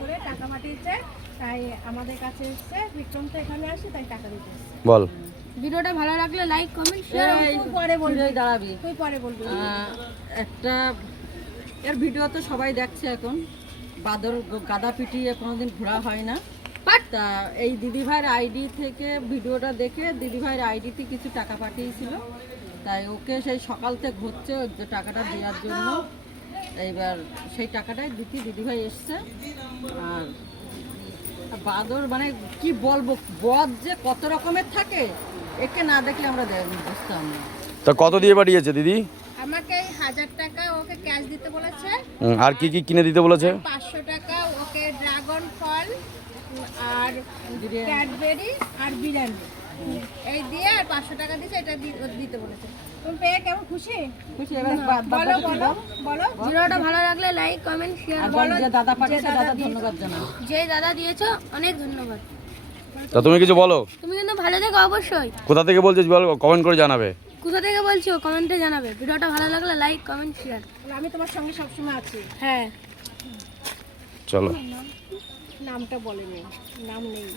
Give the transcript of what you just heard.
করে টাকা পাঠিয়েছে, তাই আমাদের কাছে এসছে। বিক্রম তো এখানে আসে, তাই টাকা দিতে এসছে। বল। ভিডিওটা ভালো লাগলে লাইক কমেন্ট শেয়ার। তুই পরে বলবি, দাঁড়াবি তুই পরে বলবি। একটা এর ভিডিও তো সবাই দেখছে এখন, বাদর গাদা পিটিয়ে কোনোদিন ঘোরা হয় না। তা এই দিদিভাইয়ের আইডি থেকে ভিডিওটা দেখে দিদিভাইয়ের আইডিতে কিছু টাকা পাঠিয়েছিল, তাই ওকে সেই সকাল থেকে ঘুরছে ওই যে টাকাটা দেওয়ার জন্য। এইবার সেই টাকাটাই দিদিভাই এসছে। আর বাদর মানে কি বলবো, বদ যে কত রকমের থাকে, একে না দেখলে আমরা বুঝতাম না। তা কত দিয়ে পাঠিয়েছে দিদি? আমাকে 1000 টাকা ওকে ক্যাশ দিতে বলেছে, আর কি কি কিনে দিতে বলেছে? 500 টাকা ওকে ড্রাগন ফল আর ক্যাডবেরি আর বিরিয়ানি, এই দিয়ে আর 500 টাকা দিয়েছে, এটা দিতে বলেছে। তুমি পেয়ে কেমন খুশি? খুশি। এবার বলো বলো বলো। ভিডিওটা ভালো লাগলে লাইক কমেন্ট শেয়ার। বলো যে দাদা পাঠিয়েছে, দাদা ধন্যবাদ জানাও। যে দাদা দিয়েছো অনেক ধন্যবাদ। তা তুমি কিছু বলো। তুমি কিন্তু ভালো থেকো অবশ্যই। কোথা থেকে বলছিস বল, কমেন্ট করে জানাবে। কোথা থেকে বলছো কমেন্টে জানাবে। ভিডিওটা ভালো লাগলে লাইক কমেন্ট শেয়ার। আমি তোমার সঙ্গে সবসময় আছি। হ্যাঁ চলো। নামটা বলেনি, নাম নেই।